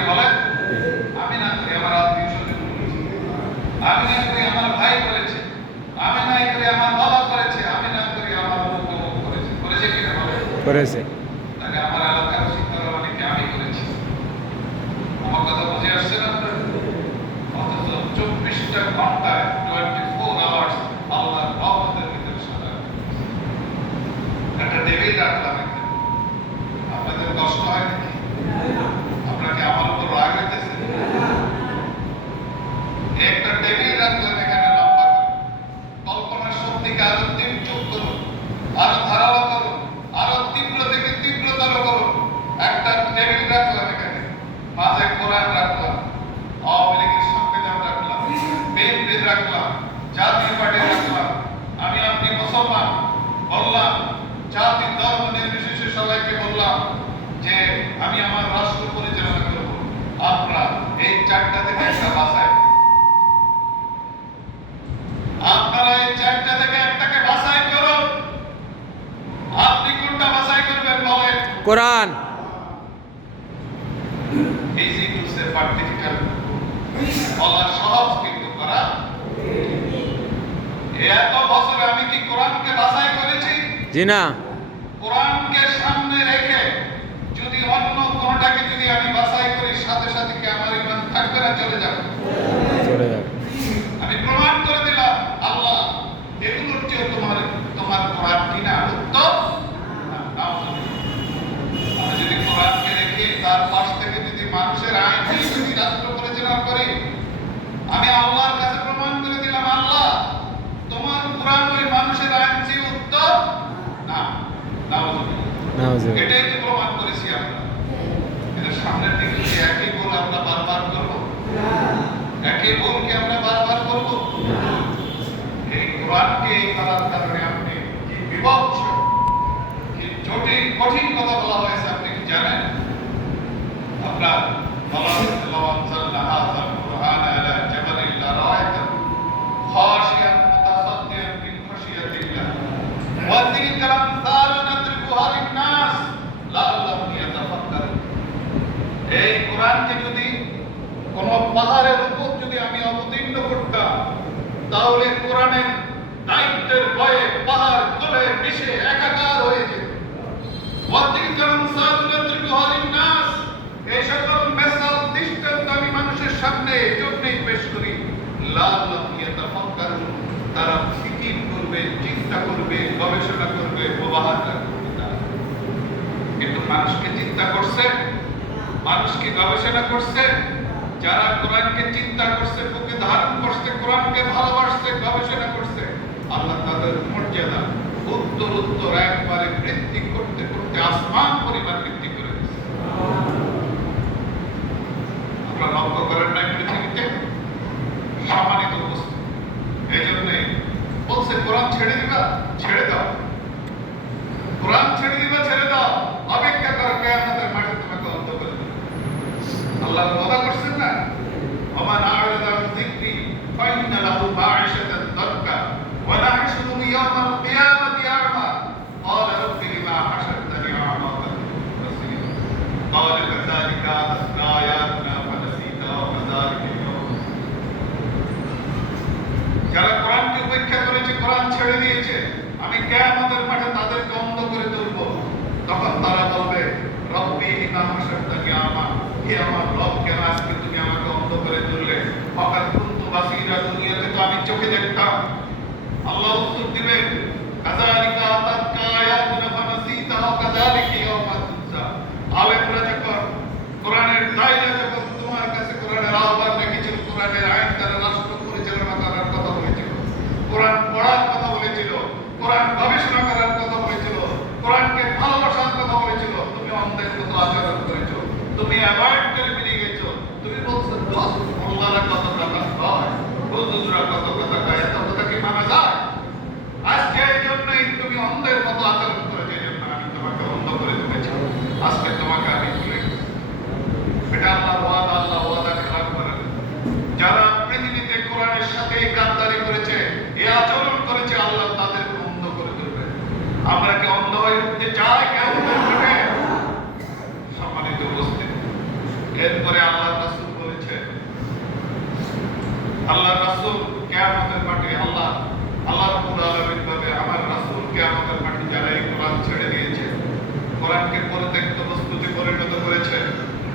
কিনা আমি না করি আমার আত্মীয় আমি না করি আমার ভাই করেছে। আমি না করি আমার বাবা করেছে। আমি না করি আমার অমুক অমুক করেছে। করেছে কিনা বলেন? করেছে। তাহলে আমার এলাকার শিক্ষার অনেকে আমি করেছি। আমার কথা বুঝে আসছে না অথচ চব্বিশটা ঘন্টায় টোয়েন্টি ফোর আওয়ার্স আল্লাহর রহমতের ভিতরে সারা একটা টেবিল রাখলাম আপনাদের কষ্ট হয় নাকি আপনাকে আমার উপর রাগ হইতেছে একটা টেবিল রাখলেন এখানে লম্বা করে কল্পনার শক্তিকে আরও তীর্যক করুন আরও ধারালো করুন আরও তীব্র থেকে তীব্রতর করুন একটা টেবিল রাখলাম এখানে মাঝে কোরআন রাখলাম আওয়ামী লীগের সংবিধান রাখলাম বিএনপি রাখলাম জাতীয় পার্টি রাখলাম আমি আপনি মুসলমান। বললাম জাতি ধর্ম নির্বিশেষে সবাইকে বললাম যে আমি আমার রাষ্ট্র পরিচালনা করব। আপনারা এই চারটা থেকে একটা বাসায় আপনারা এই চারটা থেকে একটাকে বাছাই করুন। আপনি কোনটা বাছাই করবেন বলেন? Quran. Easy to say but বলা সহজ কিন্তু করা এত বছরে আমি কি কোরআনকে বাছাই করেছি? জি না। কোরআনকে সামনে রেখে যদি অন্য কোনটাকে যদি আমি বাছাই করি সাথে সাথে কি আমার ইমান থাকবে না? চলে যাবে। চলে যাবে আমি প্রমাণ করে দিলাম আল্লাহ এগুলোর চেয়ে তোমার তোমার কোরআন কিনা উত্তম না, নাও না। আমি যদি কোরআনকে রেখে তার পাশ থেকে যদি মানুষের আইন দিয়ে যদি রাষ্ট্র পরিচালনা করি আমি আল্লাহর কাছে প্রমাণ করে দিলাম আল্লাহ তোমার কোরআন ওই মানুষের আইন চেয়ে উত্তম না নাও নাউজুবিল্লাহ। এটাই তো প্রমাণ করেছি আমরা কিন্তু সামনের দিকে একই ভুল আমরা বারবার করব? একই ভুল কি আমরা বারবার করব? এই কোরআনকে করার কারণে আপনি কি বিভৎস, কি জটিল, কঠিন কথা বলা হয়েছে আপনি কি জানেন? আপনার বলা হয়েছে আনজালনা হাযাল কুরআন আলা জাবালিন লারাআইতা খাশিয়ান পাহাড়ের উপর যদি আমি অবতীর্ণ করতাম, তাহলে কোরআনের দায়িত্বের ভয়ে পাহাড় গলে মিশে একাকার হয়ে যেত। তারা করবে গবেষণা করবে কিন্তু মানুষকে চিন্তা মানুষকে গবেষণা করছে? যারা কোরআনকে চিন্তা করছে, বুকে ধারণ করছে, কোরআনকে ভালোবাসছে, গবেষণা করছে, আল্লাহ তাদের মর্যাদা উত্তর উত্তর একবারে বৃদ্ধি করতে করতে আসমান পরিমাণ আমি আমাদের মাঠে তাদেরকে অন্ধ করে তুলব। তখন তারা বলবে, রব্বি লিমা হাসারতানি আমা হে আমার রব কেন আজকে তুমি আমাকে অন্ধ করে তুললে ফাকাত কুনতু বাসীরা দুনিয়াতে তো আমি চোখে দেখতাম আল্লাহ উত্তর দিবেন কাযালিকা আতাতকা আয়াতুনা ফানাসিতাহা কাযালিকা ইয়াওমা তুনসা আলেমরা যখন কোরআনের দায়রা যখন তোমার কাছে কোরআনের আহ্বান রেখেছিল কোরআনের আইন দ্বারা রাষ্ট্র পরিচালনা করার কথা বলেছিল কোরআন পড়ার কথা বলেছিল কোরআন গবেষণা করার কথা বলেছিল কোরআনকে ভালোবাসার কথা বলেছিল তুমি অন্ধের মতো আচরণ করেছ তুমি অ্যাভয়েড করে বেরিয়ে গেছো তুমি বলছো দোস্ত মোল্লারা কত কথা কয় হুজুররা কত কথা কয় এত কথা কি মানা যায় আজকে এই জন্যই তুমি অন্ধের মতো আচরণ করেছ এই জন্য আমি তোমাকে অন্ধ করে দিয়েছি আজকে তোমাকে আমি ভুলে এটা আল্লাহর ওয়াদা আল্লাহ ওয়াদা খেলাফ করে। যারা পৃথিবীতে কোরআনের সাথে গাদ্দারি করেছে, এ আচরণ করেছে, আল্লাহ তাদেরকে অন্ধ করে তুলবে আমরা কি অন্ধ হয়ে উঠতে চাই? কেউ সম্মানিত উপস্থিত। এরপরে আল্লাহ রাসূল বলেছে আল্লাহ রাসূল কিয়ামতের মাঠে আল্লাহ আল্লাহ রাব্বুল আলামিন বলে আমার রাসূল কিয়ামতের মাঠে যারা এই কোরআন ছেড়ে দিয়েছে কোরআনকে পরিত্যক্ত বস্তুতে পরিণত করেছে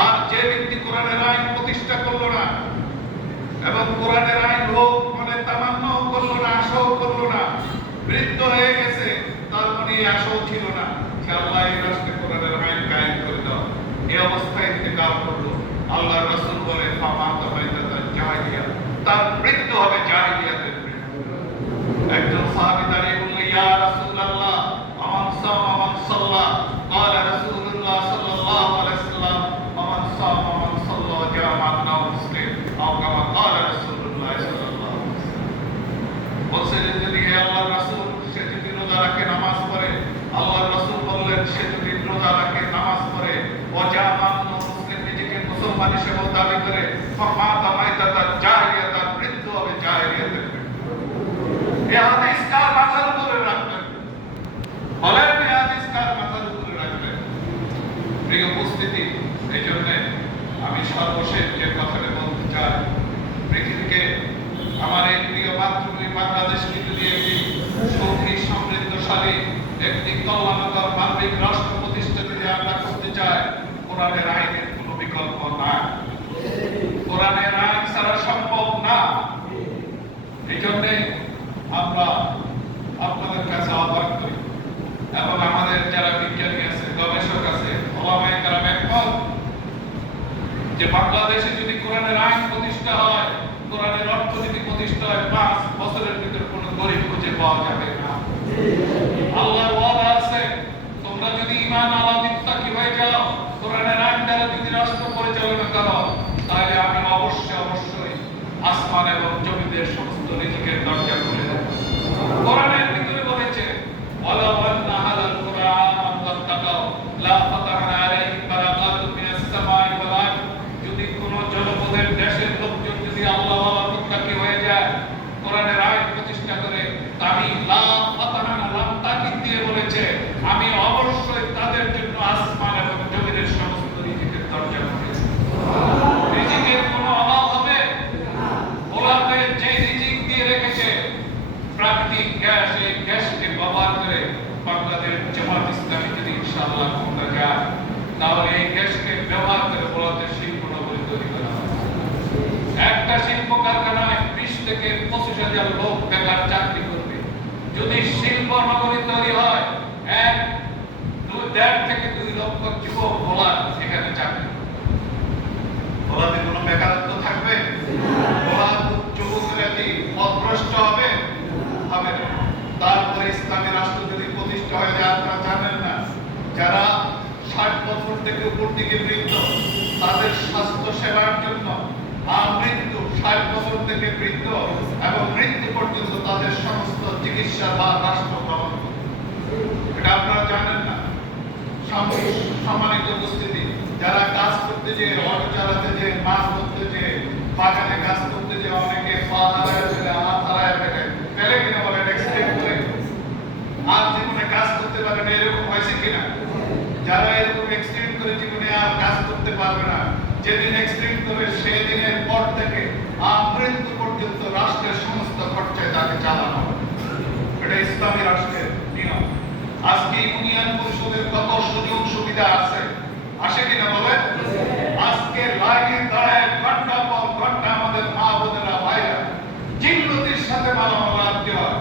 আর যে ব্যক্তি কোরআনের আইন প্রতিষ্ঠা করল না, এবং কোরআনের আইন হোক মানে তামান্ন করল না, আশাও করল না, বৃদ্ধ হয়ে গেছে, তার মনে এই আশাও ছিল না আল্লাহ এই রাষ্ট্রে কোরআনের আইন কায়েম করে দাও। এই অবস্থায় ইন্তেকাল করল। আল্লাহ রাসুল বলে উপস্থিতি এই জন্য আমি সর্বশেষ যে কথাটা বলতে চাই, পৃথিবীকে আমার এই প্রিয় মাতৃভূমি বাংলাদেশকে যদি একটি সুখী সমৃদ্ধশালী, একটি কল্যাণকর মানবিক রাষ্ট্র প্রতিষ্ঠা যদি আমরা করতে চাই, কোরআনের আইনের কোনো বিকল্প না কোরআনের আইন ছাড়া সম্ভব না। এই জন্যে আমরা আপনাদের কাছে আহ্বান করি এবং আমাদের যারা বিজ্ঞানী আছে গবেষক আছে ওলামায়ে কেরাম একমত যে বাংলাদেশে যদি কোরআনের আইন প্রতিষ্ঠা হয়, কোরআনের অর্থনীতি প্রতিষ্ঠা হয়, পাঁচ বছরের ভিতরে কোনো গরিব খুঁজে পাওয়া যাবে না। আল্লাহর ওয়াদা আছে, তোমরা যদি ঈমান আলা মুত্তাকি হয়ে যাও, কোরআনের আইন দ্বারা যদি রাষ্ট্র পরিচালনা করো, তাহলে আমি অবশ্যই অবশ্যই আসমান এবং জমিনের সমস্ত রিজিকের দরজা খুলে দেব। কোরআনের ভিতরে বলেছে ওয়ান্না হালাল কোরআন ওয়াত্তাকাও লা ফাতাহনা আলাইহিম বারাকাতুম মিনাস সামাই ওয়াল আরদ যদি কোন জনপদের দেশের লোকজন যদি আল্লাহ ওয়ালা মুত্তাকি হয়ে যায় কোরআনের প্রতিষ্ঠা করে আমি তাকিদ দিয়ে বলেছে, আমি অবশ্যই তাদের জন্য আসমান এবং জমিনের সমস্ত রিজিকের দরজা প্রাকৃতিক গ্যাস, এই ব্যবহার করে বাংলাদেশ জামাত ইসলামী যদি ব্যবহার করে ওলাতে শিল্প একটা শিল্প কারখানায় বিশ থেকে পঁচিশ হাজার লোক বেকার চাকরি করবে। যদি শিল্প নগরী তৈরি হয়, এক, দুই, দেড় থেকে দুই লক্ষ যুবক ভোলার এখানে চাকরি কোনো বেকারত্ব থাকবে? ভোলা পথভ্রষ্ট হবে? হবে তারপরে ইসলামী রাষ্ট্র যদি প্রতিষ্ঠা হয়ে আপনারা জানেন না, যারা ষাট বছর থেকে উপর দিকে বৃদ্ধ, তাদের স্বাস্থ্য সেবার জন্য ষাট বছর থেকে বৃদ্ধ এবং মৃত্যু পর্যন্ত তাদের সমস্ত চিকিৎসা বা রাষ্ট্র গ্রহণ এটা আপনারা জানেন না। সম্মানিত উপস্থিতি, যারা কাজ করতে যে অটো চালাতে যে মাছ ধরতে যে বাগানে কাজ করতে যে অনেকে পা হারায় ফেলে, হাত হারায় ফেলে ফেলে কিনা বলেন অ্যাক্সিডেন্ট করে। আর জীবনে কাজ করতে পারে না, এরকম হয়েছে কিনা? যারা এরকম অ্যাক্সিডেন্ট করে জীবনে আর কাজ করতে পারবে না, যেদিন অ্যাক্সিডেন্ট করে সেই দিনের পর থেকে মৃত্যু পর্যন্ত রাষ্ট্রের সমস্ত খরচায় তাকে চালানো হবে এটা ইসলামী রাষ্ট্রের নিয়ম আজকে ইউনিয়ন পরিষদের কত সুযোগ সুবিধা আছে আসে কিনা বলেন আজকে লাইনে দাঁড়ায় ঘণ্টা পর ঘণ্টা আমাদের মা বোনেরা ভাইরা জিল্লতির সাথে মালামাল আনতে হয়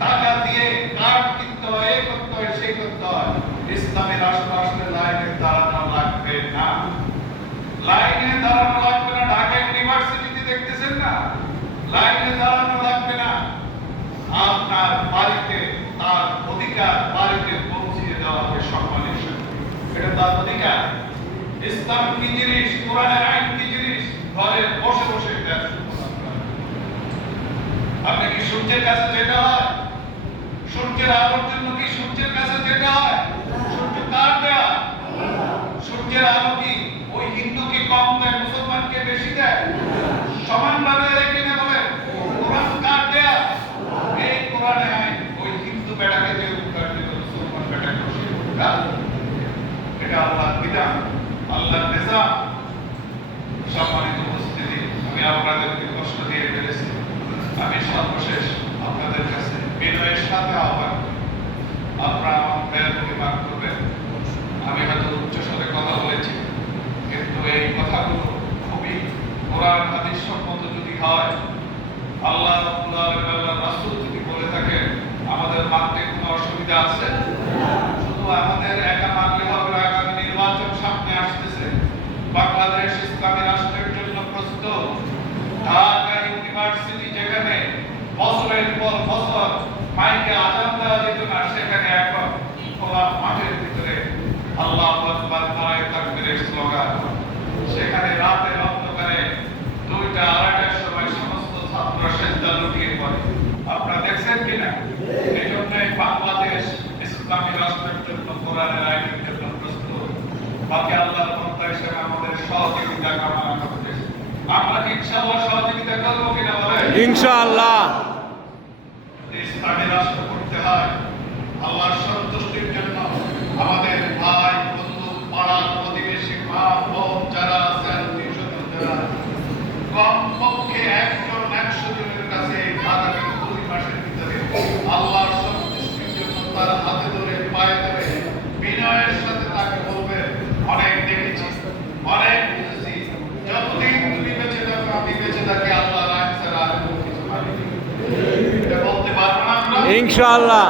টাকা দিয়ে কার্ড কিনতে হয় এই করতে হয় সেই করতে হয় ইসলামী রাষ্ট্র আসলে লাইনে দাঁড়ানো লাগবে না লাইনে দাঁড়ানো লাগবে না ঢাকা ইউনিভার্সিটিতে দেখতেছেন না লাইনে দাঁড়ানো লাগবে না। আপনার বাড়িতে তার অধিকার বাড়িতে পৌঁছিয়ে দেওয়া হবে সম্মানের সাথে। এটা তার অধিকার। ইসলাম কি জিনিস? কোরআনের আইন কি জিনিস? ঘরে বসে বসে আপনি কি সূর্যের কাছে যেতে হয়? সূর্যের আলোর জন্য কি সূর্যের কাছে যেতে হয়? সূর্য কার দেয়া সূর্যের আলো কি ওই হিন্দুকে কম দেয় মুসলমানকে বেশি দেয় সমানভাবে দেয় কিনা বলে কোরআন কার দেয়া এই কোরআনে আইন ওই হিন্দু বেটাকে যে উদ্ধার দিল মুসলমান বেটাকে সে উদ্ধার এটা আল্লাহর বিধান, আল্লাহর নিজাম সম্মানিত উপস্থিতি, আমি আপনাদেরকে কষ্ট দিয়ে ফেলেছি। আমি সর্বশেষ আপনাদের কাছে বিনয়ের সাথে আহ্বান আপনারা আমার ব্যয়কে মাফ করবেন। আমি হয়তো উচ্চস্বরে কথা বলেছি, কিন্তু এই কথাগুলো খুবই কোরআন হাদিস সম্মত যদি হয়, আল্লাহ আল্লাহ রাসূল যদি বলে থাকেন, আমাদের মানতে কোনো অসুবিধা আছে? শুধু আমাদের একা মানলে হবে না আগামী নির্বাচন সামনে আসতেছে বাংলাদেশ ইসলামী রাষ্ট্রের জন্য প্রস্তুত। ঢাকা ইউনিভার্সিটি যেখানে পর মাইকে দেওয়া যেত না, সেখানে এখন খোলা মাঠের ভিতরে আল্লাহ স্লোগান। সেখানে রাতের অন্ধকারে দুইটা আড়াইটার সময় সমস্ত ছাত্র সেজদা লুটিয়ে পড়ে। আপনারা দেখছেন কিনা? এই জন্যই বাংলাদেশ ইসলামী রাষ্ট্রের জন্য কোরআনের আইনের জন্য প্রস্তুত। বাকি আল্লাহর বান্দা হিসেবে আমাদের সহযোগিতা কামনা করতেছি আমরা কি ইনশাআল্লাহ সহযোগিতা করব ইনশাআল্লাহ। রাষ্ট্র করতে হয় আল্লাহর সন্তুষ্টির জন্য আমাদের ভাই বন্ধু পাড়ার প্রতিবেশী মা বোন যারা আছেন তিনশো যারা কমপক্ষে একজন একশো জনের কাছে আগামী দুই মাসের ভিতরে আল্লাহর সন্তুষ্টির জন্য তার হাতে ধরে পায়ে ধরে বিনয়ের সাথে তাকে বলবে অনেক দেখেছি অনেক বুঝেছি যতদিন তুমি বেঁচে থাকো আমি বেঁচে থাকি আল্লাহর আইন ছাড়া আর কোনো কিছু মানি না। এটা বলতে পারব না আমরা ইনশাআল্লাহ।